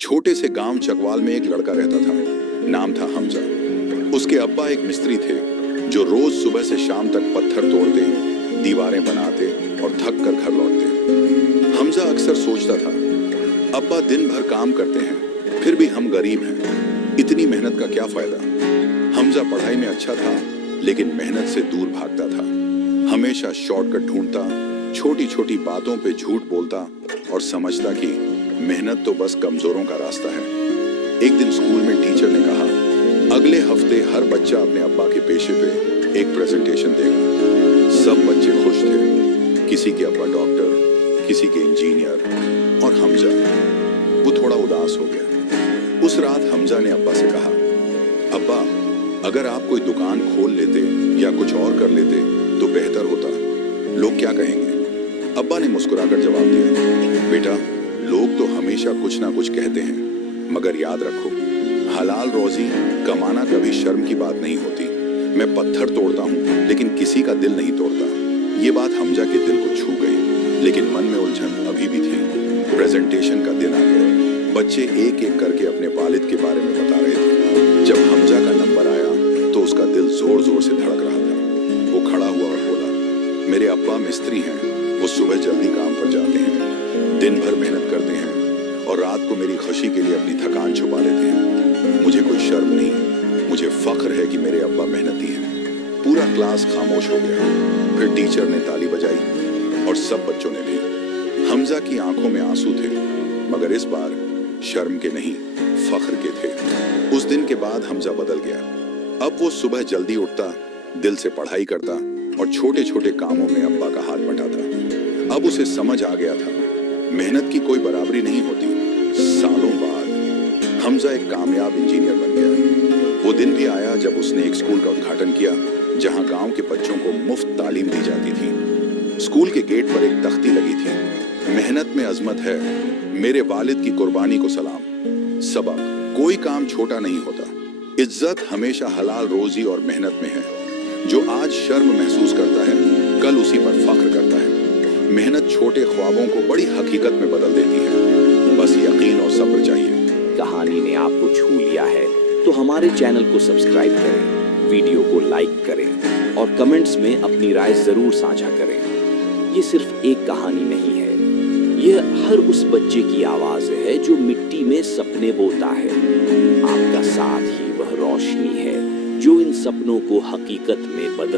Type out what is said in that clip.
छोटे से गांव चकवाल में एक लड़का रहता था। नाम था हमजा। उसके अब्बा एक मिस्त्री थे जो रोज सुबह से शाम तक पत्थर तोड़ते, दीवारें बनाते और थक कर घर लौटते। हमजा अक्सर सोचता था, अब्बा दिन भर काम करते हैं, फिर भी हम गरीब हैं, इतनी मेहनत का क्या फायदा। हमजा पढ़ाई में अच्छा था, लेकिन मेहनत से दूर भागता था। हमेशा शॉर्टकट ढूंढता, छोटी छोटी बातों पे झूठ बोलता और समझता कि मेहनत तो बस कमजोरों का रास्ता है। एक दिन स्कूल में टीचर ने कहा, अगले हफ्ते हर बच्चा अपने अब्बा के पेशे पे एक प्रेजेंटेशन देगा। सब बच्चे खुश थे। किसी के अब्बा डॉक्टर, किसी के इंजीनियर और हमजा, वो थोड़ा उदास हो गया। उस रात हमजा ने अब्बा से कहा, अब्बा, अगर आप कोई दुकान खोल लेते या कुछ और कर लेते तो बेहतर होता। लोग क्या कहेंगे? अब्बा ने मुस्कुराकर जवाब दिया, बेटा, लोग तो हमेशा कुछ ना कुछ कहते हैं, मगर याद रखो, हलाल रोजी कमाना कभी शर्म की बात नहीं होती। मैं पत्थर तोड़ता हूँ, लेकिन किसी का दिल नहीं तोड़ता। ये बात हमजा के दिल को छू गई, लेकिन मन में उलझन अभी भी थी। प्रेजेंटेशन का दिन आ गया। बच्चे एक एक करके अपने वालिद के बारे में बता रहे थे। जब हमजा का नंबर आया तो उसका दिल जोर जोर से धड़क रहा था। वो खड़ा हुआ और बोला, मेरे अब्बा मिस्त्री हैं, वो सुबह जल्दी काम पर जाते हैं, दिन भर मेहनत करते हैं और रात को मेरी खुशी के लिए अपनी थकान छुपा लेते हैं। मुझे कोई शर्म नहीं, मुझे फख्र है कि मेरे अब्बा मेहनती हैं। पूरा क्लास खामोश हो गया। फिर टीचर ने ताली बजाई और सब बच्चों ने भी। हमजा की आंखों में आंसू थे, मगर इस बार शर्म के नहीं, फख्र के थे। उस दिन के बाद हमजा बदल गया। अब वो सुबह जल्दी उठता, दिल से पढ़ाई करता और छोटे छोटे कामों में अब्बा का हाथ बटाता। अब उसे समझ आ गया था, मेहनत की कोई बराबरी नहीं होती। सालों बाद हमजा एक कामयाब इंजीनियर बन गया। वो दिन भी आया जब उसने एक स्कूल का उद्घाटन किया, जहां गांव के बच्चों को मुफ्त तालीम दी जाती थी। स्कूल के गेट पर एक तख्ती लगी थी, मेहनत में अजमत है, मेरे वालिद की कुर्बानी को सलाम। सबक, कोई काम छोटा नहीं होता। इज्जत हमेशा हलाल रोजी और मेहनत में है। जो आज शर्म महसूस करता है, कल उसी पर फख्र करता है। मेहनत छोटे ख्वाबों को बड़ी हकीकत में बदल देती है। बस यकीन और सब्र चाहिए। कहानी ने आपको छू लिया है तो हमारे चैनल को सब्सक्राइब करें, वीडियो को लाइक करें और कमेंट्स में अपनी राय जरूर साझा करें। ये सिर्फ एक कहानी नहीं है, यह हर उस बच्चे की आवाज है जो मिट्टी में सपने बोता है। आपका साथ ही वह रोशनी है जो इन सपनों को हकीकत में बदल